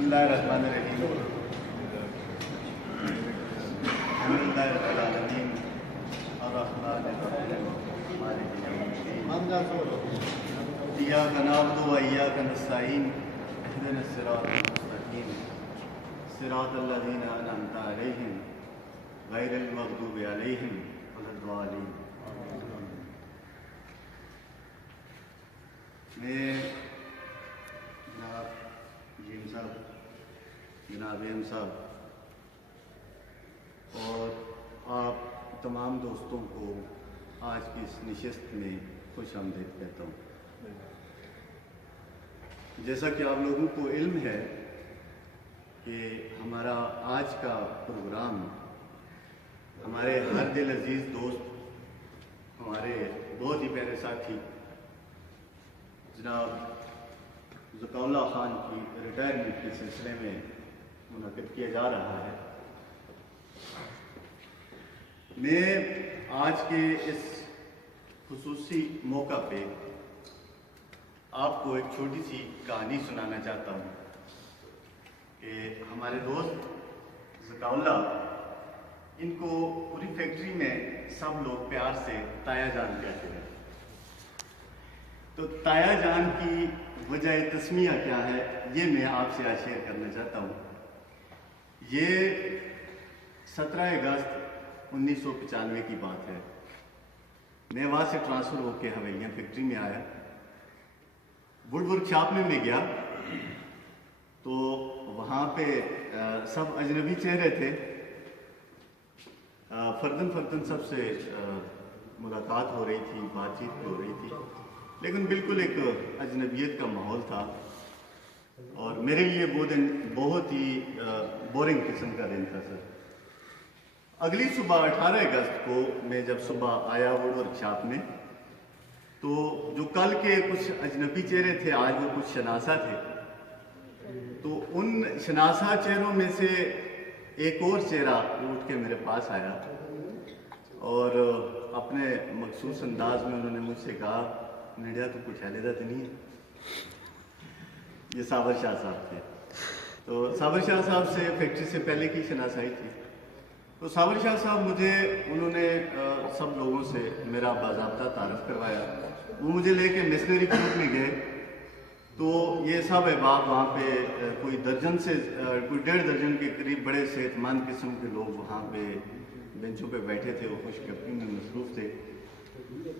बिस्मिल्लाहिर्रहमानिर्रहीम। अल्हम्दुलिल्लाहि रब्बिल आलमीन अर्रहमानिर्रहीम मालिकि यौमिद्दीन इय्याका नअबुदु व इय्याका नस्तईन इहदिनस सिरातल मुस्तकीम सिरातल लज़ीना अनअमता अलैहिम गैरिल मग़दूबि अलैहिम वलद्दालीन। मैं जनाब जीम साहब, जनाब एम साहब और आप तमाम दोस्तों को आज की इस नशिस्त में खुश आमदीद कहता हूँ। जैसा कि आप लोगों को इल्म है कि हमारा आज का प्रोग्राम हमारे हर दिल अजीज़ दोस्त, हमारे बहुत ही प्यारे साथी जनाब ज़काउल्लाह खान की रिटायरमेंट के सिलसिले में मुनक़िद किया जा रहा है। मैं आज के इस खुसूसी मौका पे आपको एक छोटी सी कहानी सुनाना चाहता हूँ कि हमारे दोस्त ज़काउल्लाह, इनको पूरी फैक्ट्री में सब लोग प्यार से ताया जान कहते हैं। तो ताया जान की वजह तस्मिया क्या है, ये मैं आपसे आज शेयर करना चाहता हूँ। ये 17 अगस्त 1995 की बात है। मैं वहाँ से ट्रांसफ़र होकर हवेलियाँ फैक्ट्री में आया। वुडवर्क शॉप में मैं गया तो वहाँ पे सब अजनबी चेहरे थे। फर्दन सबसे मुलाकात हो रही थी, बातचीत हो रही थी, लेकिन बिल्कुल एक अजनबियत का माहौल था। और मेरे लिए वो दिन बहुत ही बोरिंग किस्म का दिन था सर। अगली सुबह 18 अगस्त को मैं जब सुबह आया वुडवर्क शॉप में, तो जो कल के कुछ अजनबी चेहरे थे आज वो कुछ शनासा थे। तो उन शनासा चेहरों में से एक और चेहरा उठ के मेरे पास आया और अपने मखसूस अंदाज में उन्होंने मुझसे कहा, निडिया तो कुछ हैलिदा तो नहीं है। ये साबर शाह साहब थे। तो साबर शाह साहब से फैक्ट्री से पहले की शनासाई थी। तो साबर शाह साहब मुझे उन्होंने सब लोगों से मेरा बाज़ाब्ता तारफ़ करवाया। वो मुझे लेके मिशनरी ग्रुप में गए। तो ये सब अहबाब वहाँ पे कोई दर्जन से कोई 1.5 दर्जन के करीब बड़े सेहतमंद किस्म के लोग वहाँ पे बेंचों पे बैठे थे। वो खुशखबरी में मसरूफ़ थे।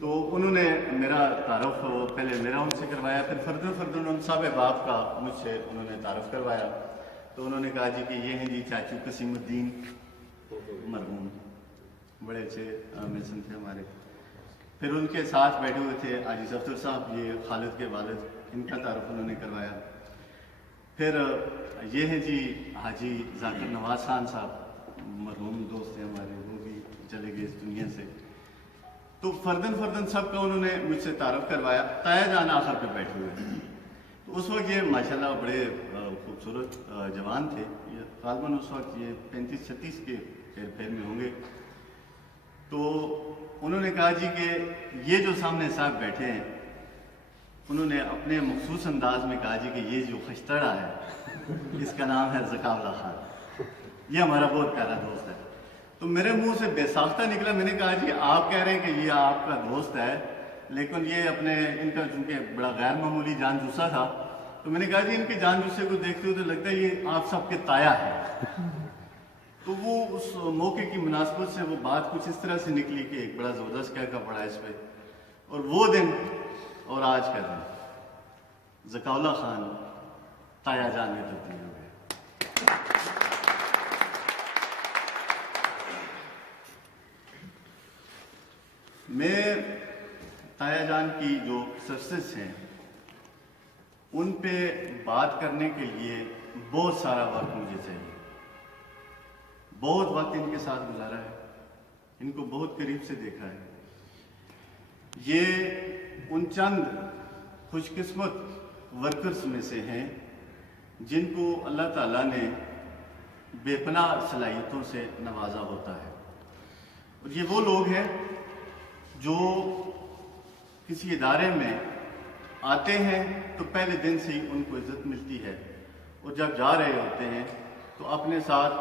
तो उन्होंने मेरा तारफ़ पहले मेरा उनसे करवाया, फिर फर्दन उन सब अहबाब का मुझसे उन्होंने तारफ़ करवाया। तो उन्होंने कहा जी कि ये हैं जी चाचू कसीमुद्दीन मरहूम, बड़े अच्छे मिसन थे हमारे। फिर उनके साथ बैठे हुए थे आजिज़ अख्तर साहब, ये खालिद के वालिद, इनका तारुफ उन्होंने करवाया। फिर ये हैं जी हाजी ज़ाकिर नवाज़ खान साहब, मरहूम दोस्त हैं हमारे, वो भी चले गए इस दुनिया से। तो फर्दन सब का उन्होंने मुझसे तारुफ करवाया। ताया जान आखिर पे बैठे हुए थे। तो उस वक्त ये माशाल्लाह बड़े खूबसूरत जवान थे। ये ग़ालिबन उस वक्त ये 35-36 के फेर में होंगे। तो उन्होंने कहा जी कि ये जो सामने साहब बैठे हैं, उन्होंने अपने मखसूस अंदाज में कहा जी कि ये जो खश्तड़ा है इसका नाम है ज़काउल्लाह खान, ये हमारा बहुत प्यारा दोस्त है। तो मेरे मुंह से बेसाख्ता निकला। मैंने कहा जी आप कह रहे हैं कि ये आपका दोस्त है, लेकिन ये अपने इनका चूँकि बड़ा गैर मामूली जान जुस्सा था, तो मैंने कहा जी इनके जान जुस्से को देखते हो तो लगता है ये आप सबके ताया है। तो वो उस मौके की मुनासबत से वो बात कुछ इस तरह से निकली कि एक बड़ा ज़बरदस्त कहका पड़ा इस पर। और वो दिन और आज का दिन ज़काउल्लाह खान ताया जान में तब्दील हो गए। मैं ताया जान की जो सक्सेस हैं उन पे बात करने के लिए बहुत सारा वक्त मुझे चाहिए। बहुत वक्त इनके साथ गुजारा है, इनको बहुत करीब से देखा है। ये उन चंद खुशकिस्मत वर्कर्स में से हैं जिनको अल्लाह ताला ने बेपनाह सलाहियतों से नवाजा होता है। और ये वो लोग हैं जो किसी इदारे में आते हैं तो पहले दिन से ही उनको इज्जत मिलती है اور جب جا رہے ہوتے ہیں تو اپنے ساتھ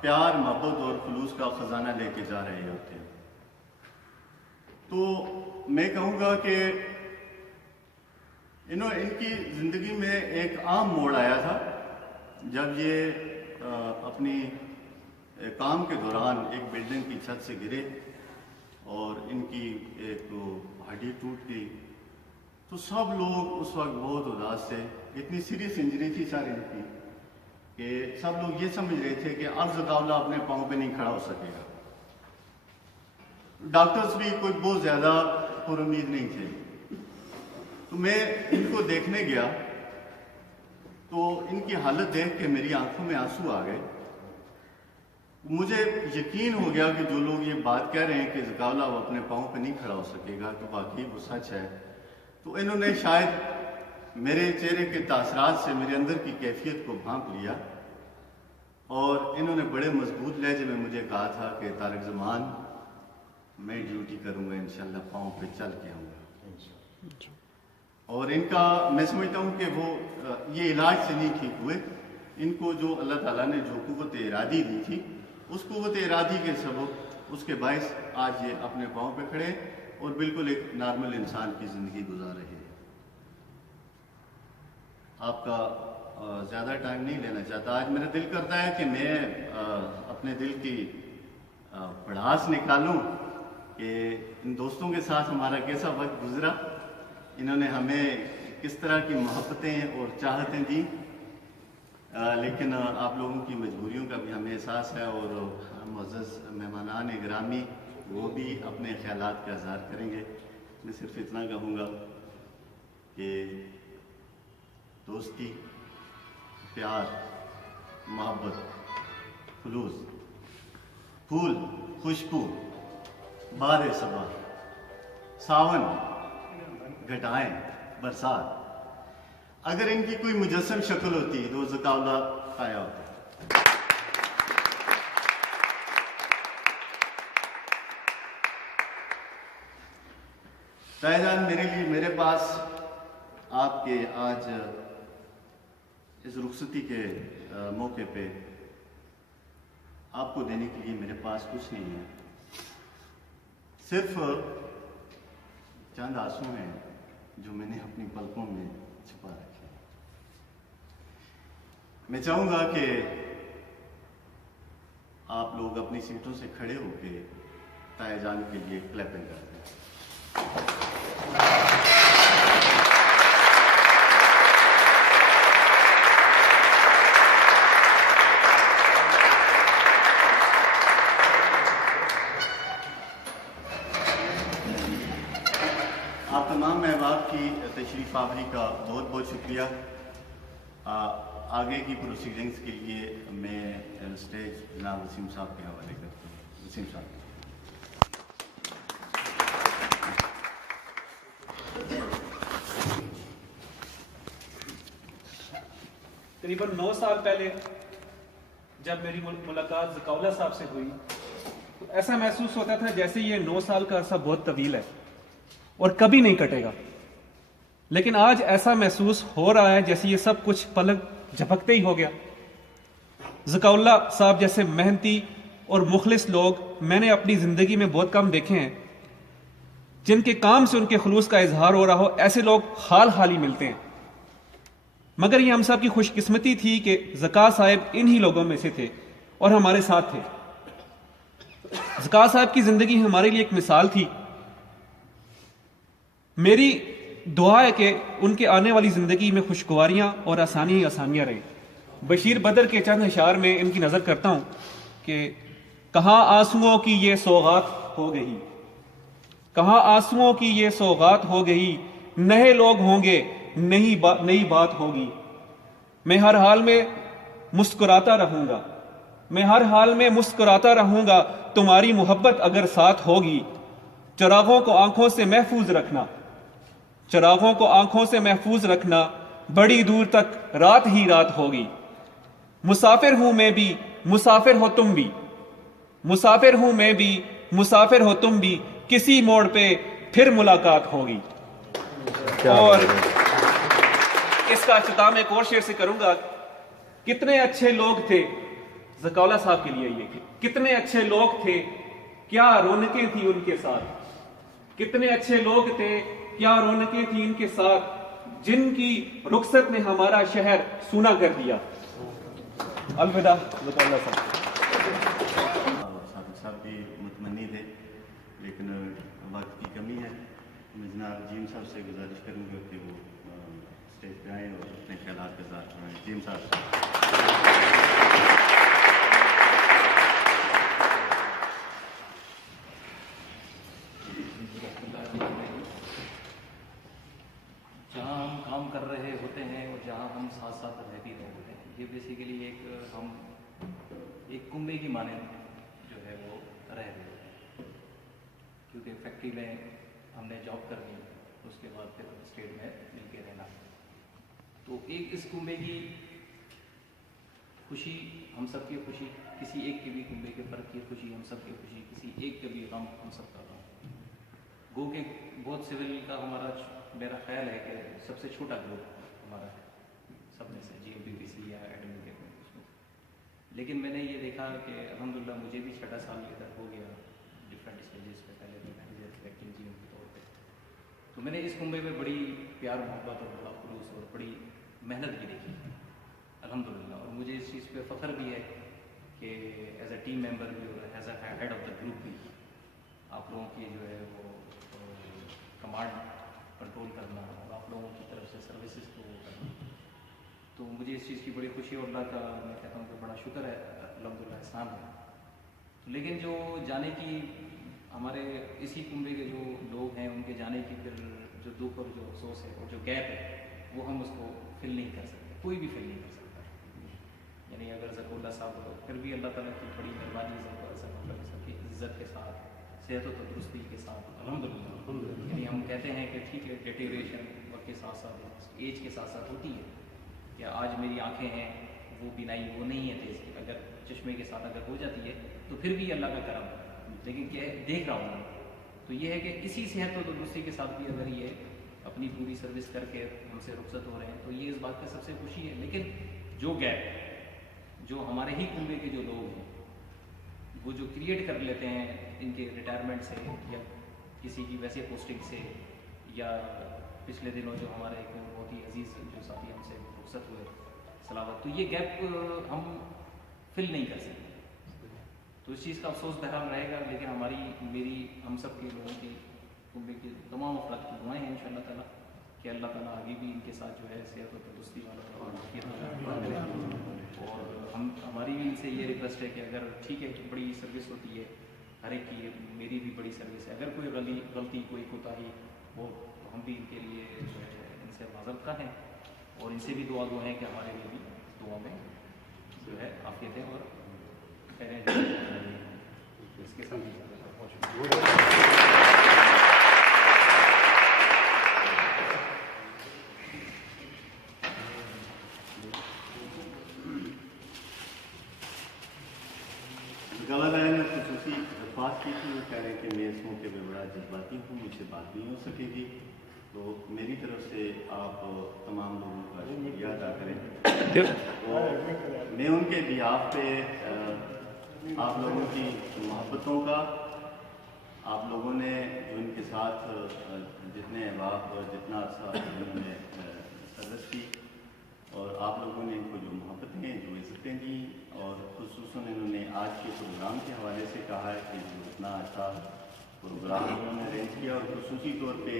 پیار، محبت اور خلوص کا خزانہ لے کے جا رہے ہوتے ہیں۔ تو میں کہوں گا کہ ان کی زندگی میں ایک عام موڑ آیا تھا جب یہ اپنی کام کے دوران ایک بلڈنگ کی چھت سے گرے اور ان کی ایک ہڈی ٹوٹ گئی۔ تو سب لوگ اس وقت بہت اداس تھے، اتنی سیریس انجری تھی سر ان کی کہ سب لوگ یہ سمجھ رہے تھے کہ اب زکاولہ اپنے پاؤں پہ نہیں کھڑا ہو سکے گا۔ ڈاکٹرز بھی کوئی بہت زیادہ پر امید نہیں تھے۔ تو میں ان کو دیکھنے گیا تو ان کی حالت دیکھ کے میری آنکھوں میں آنسو آ گئے۔ مجھے یقین ہو گیا کہ جو لوگ یہ بات کہہ رہے ہیں کہ زکاولہ وہ اپنے پاؤں پہ نہیں کھڑا ہو سکے گا تو واقعی وہ سچ ہے۔ تو انہوں نے شاید میرے چہرے کے تاثرات سے میرے اندر کی کیفیت کو بھانپ لیا اور انہوں نے بڑے مضبوط لہجے میں مجھے کہا تھا کہ طارق زمان میں ڈیوٹی کروں گا، انشاءاللہ پاؤں پہ چل کے آؤں گا۔ اور ان کا میں سمجھتا ہوں کہ وہ یہ علاج سے نہیں ٹھیک ہوئے، ان کو جو اللہ تعالیٰ نے جو قوت ارادی دی تھی اس قوت ارادی کے سبب اس کے باعث آج یہ اپنے پاؤں پہ کھڑے اور بالکل ایک نارمل انسان کی زندگی گزار رہے ہیں۔ آپ کا زیادہ ٹائم نہیں لینا چاہتا، آج میرا دل کرتا ہے کہ میں اپنے دل کی بڑھاس نکالوں کہ ان دوستوں کے ساتھ ہمارا کیسا وقت گزرا، انہوں نے ہمیں کس طرح کی محبتیں اور چاہتیں دیں، لیکن آپ لوگوں کی مجبوریوں کا بھی ہمیں احساس ہے اور معزز مہمانان گرامی وہ بھی اپنے خیالات کا اظہار کریں گے۔ میں صرف اتنا کہوں گا کہ دوستی، پیار، محبت، خلوص، پھول، خوشبو، بار صبا، ساون، گھٹائیں، برسات، اگر ان کی کوئی مجسم شکل ہوتی تو زکاولہ آیا ہوتا۔ طاہر جان، میرے پاس آپ کے آج اس رخصتی کے موقع پہ آپ کو دینے کے لیے میرے پاس کچھ نہیں ہے، صرف چند آنسو ہیں جو میں نے اپنی پلکوں میں چھپا رکھے۔ میں چاہوں گا کہ آپ لوگ اپنی سیٹوں سے کھڑے ہو کے طاہر جان کے لیے کلیپنگ کر دیں۔ آپ تمام احباب کی تشریف آوری کا بہت بہت شکریہ۔ آگے کی پروسیڈنگز کے لیے میں اسٹیج جناب وسیم صاحب کے حوالے کرتا ہوں۔ وسیم صاحب۔ تقریباً 9 سال پہلے جب میری ملاقات زکاولہ صاحب سے ہوئی تو ایسا محسوس ہوتا تھا جیسے یہ 9 سال کا عرصہ بہت طویل ہے اور کبھی نہیں کٹے گا، لیکن آج ایسا محسوس ہو رہا ہے جیسے یہ سب کچھ پلک جھپکتے ہی ہو گیا۔ زکاولہ صاحب جیسے محنتی اور مخلص لوگ میں نے اپنی زندگی میں بہت کم دیکھے ہیں، جن کے کام سے ان کے خلوص کا اظہار ہو رہا ہو، ایسے لوگ حال حال ہی ملتے ہیں۔ مگر یہ ہم سب کی خوش قسمتی تھی کہ زکا صاحب انہی لوگوں میں سے تھے اور ہمارے ساتھ تھے۔ زکا صاحب کی زندگی ہمارے لیے ایک مثال تھی۔ میری دعا ہے کہ ان کے آنے والی زندگی میں خوشگواریاں اور آسانیاں رہیں۔ بشیر بدر کے چند اشعار میں ان کی نظر کرتا ہوں کہ کہاں آنسوؤں کی یہ سوغات ہو گئی، کہاں آنسوؤں کی یہ سوغات ہو گئی، نئے لوگ ہوں گے نئی بات ہوگی، میں ہر حال میں مسکراتا رہوں گا، میں ہر حال میں مسکراتا رہوں گا، تمہاری محبت اگر ساتھ ہوگی، چراغوں کو آنکھوں سے محفوظ رکھنا، چراغوں کو آنکھوں سے محفوظ رکھنا، بڑی دور تک رات ہی رات ہوگی، مسافر ہوں میں بھی مسافر ہو تم بھی، مسافر ہوں میں بھی مسافر ہو تم بھی، کسی موڑ پہ پھر ملاقات ہوگی۔ اور اس کا اختتام ایک اور شعر سے کروں گا कितने अच्छे लोग थे ज़काउल्लाह साहब के लिए ये कि कितने अच्छे लोग थे, क्या रौनकें थी उनके साथ, कितने अच्छे लोग थे, क्या रौनकें थी इनके साथ, जिनकी रुखसत ने हमारा शहर सूना कर दिया। अलविदा ज़काउल्लाह साहब। सादिक साहब भी मुतमन्नी थे, लेकिन वक्त की कमी है। मैं जनाब जीम साहब से गुजारिश करूँगा कि वो स्टेज पे आएँ और अपने ख्यालात के साथ पढ़ाएँ। जीम साहब। जहाँ हम काम कर रहे होते हैं और जहाँ हम साथ साथ रह भी रहे होते हैं, ये बेसिकली एक कुंबे की मानंद जो है वो रह रहे होते हैं, क्योंकि फैक्ट्री में हमने जॉब करनी, उसके बाद फिर स्टेट में मिल के रहना। तो एक इस कुंबे की खुशी, हम सब की खुशी, किसी एक के भी कुंबे के फर्क की खुशी, हम सब की खुशी, किसी एक के भी गम, हम सब का गम। गो के बहुत सिविल का हमारा, मेरा ख्याल है कि सबसे छोटा ग्रुप हमारा है सब में से, GMPBC या एडमिन के उसमें। लेकिन मैंने ये देखा कि अल्हम्दुलिल्लाह मुझे भी 6 साल इधर हो गया डिफरेंट स्टेजेस पे, पहले मैं मैनेजर एक्टिंग GM के तौर पे। तो मैंने इस कुंबे में बड़ी प्यार मोहब्बत और बड़ा खुलूस और बड़ी मेहनत भी देखी अल्हम्दुलिल्लाह। और मुझे इस चीज़ पे फ़ख्र भी है कि एज अ टीम मेंबर भी और as a head of the group भी आप लोगों की जो है वो कमांड कंट्रोल करना और आप लोगों की तरफ से सर्विसेज को करना, तो मुझे इस चीज़ की बड़ी खुशी और अल्लाह का मैं कहता हूँ कि बड़ा शुक्र है, अल्हम्दुलिल्लाह एहसान है। लेकिन जो जाने की हमारे इसी कुंबे के जो लोग हैं उनके जाने की फिर जो दुख और जो अफसोस है और जो गैप है वो हम उसको फिल नहीं कर सकते, कोई भी फिल नहीं कर सकता। यानी अगर ज़काउल्लाह साहब फिर भी अल्लाह ताला की बड़ी मेहरबानी ज़काउल्लाह साहब की इज़्ज़त के साथ, सेहत और तंदुरुस्ती के साथ अल्हम्दुलिल्लाह, यानी हम कहते हैं कि ठीक है डिटेरिएशन वक्त के साथ साथ एज के साथ साथ होती है, कि आज मेरी आंखें हैं वो बिनाई वो नहीं है तेज़, अगर चश्मे के साथ अगर हो जाती है तो फिर भी अल्लाह का करम, लेकिन क्या है देख रहा हूँ। तो ये है कि इसी सेहत और तंदुरुस्ती के साथ भी अगर ये अपनी पूरी सर्विस करके हमसे रुखसत हो रहे हैं तो ये इस बात की सबसे खुशी है। लेकिन जो गैप जो हमारे ही कुंबे के जो लोग हैं वो जो क्रिएट कर लेते हैं इनके रिटायरमेंट से या किसी की वैसे पोस्टिंग से, या पिछले दिनों जो हमारे एक बहुत ही अजीज़ जो साथी हमसे रुखसत हुए सलावत, तो ये गैप हम फिल नहीं कर सकते। तो इस चीज़ का अफसोस बहरहाल रहेगा, लेकिन हमारी मेरी हम सब के लोगों की कुंबे के तमाम अफराद की दुआएँ हैं इंशाअल्लाह ताला कि अल्लाह ताला आगे भी इनके साथ जो है सेहत और तंदुरुस्ती वाला, और हमारी भी इनसे ये रिक्वेस्ट है कि अगर ठीक है बड़ी सर्विस होती है हर एक की, मेरी भी बड़ी सर्विस है, अगर कोई गलती कोई कोताही हो तो हम भी इनके लिए जो है इनसे माज़रत हैं और इनसे भी दुआ हैं कि हमारे लिए भी दुआ में जो है आफियतें और इसके साथ गला ने खुसूसी बात की थी, वो कह रहे हैं कि मैं इस मौके पर बड़ा जज्बाती हूँ, मुझसे बात नहीं हो सकेगी, तो मेरी तरफ से आप तमाम लोगों का शुक्रिया अदा करें। तो मैं उनके बिहाफ पे आप लोगों की मोहब्बतों का, आप लोगों ने जो इनके साथ जितने अहबाब जितना अर्सा उन्होंने सर्विस की, और आप लोगों ने इनको जो मोहब्बतें जो इज़्ज़तें दी, और खुसूसन इन्होंने आज के प्रोग्राम के हवाले से कहा है कि जो इतना अच्छा प्रोग्राम उन्होंने अरेंज किया, और खुसूसी तौर पे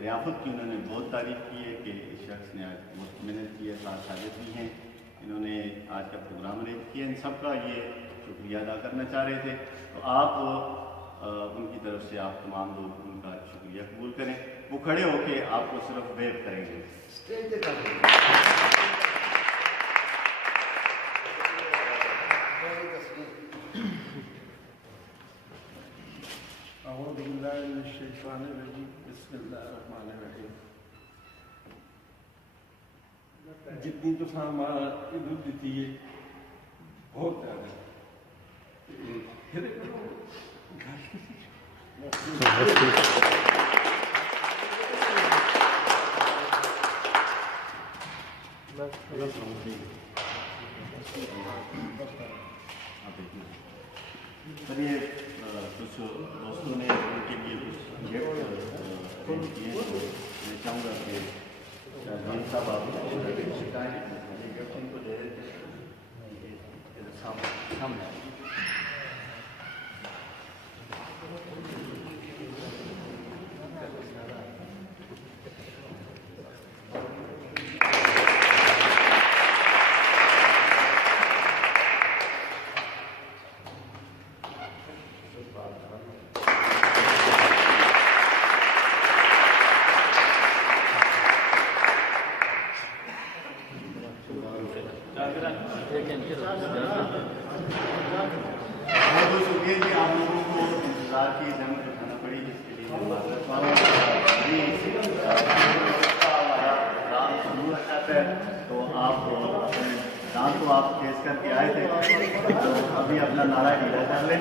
रियाफत की उन्होंने बहुत तारीफ़ की है कि इस शख्स ने आज बहुत मेहनत की है, साथ साजिद भी हैं, इन्होंने आज का प्रोग्राम अरेंज किया, इन सब का ये शुक्रिया अदा करना चाह रहे थे। तो आप उनकी तरफ से आप तमाम लोग उनका शुक्रिया कबूल करें। वो खड़े होके आपको सिर्फ वेव करेंगे। जितनी तो हमारा इधर दी है बहुत ज़्यादा सर ये कुछ दोस्तों ने उनके लिए कुछ गिफ्ट अरेंज किए हैं, तो मैं चाहूँगा कि शाहजीन साहब आप शिकायत ये गिफ्ट इनको दे देते हैं सामने। बहुत बहुत शुक्रिया जी, आप लोगों को इंतज़ार की जहमत उठाना पड़ी, जिसके लिए मैं माजरत है। तो आप अपने दांत तो आप फेस करके आए थे, तो अभी अपना नारा ढीला कर लें।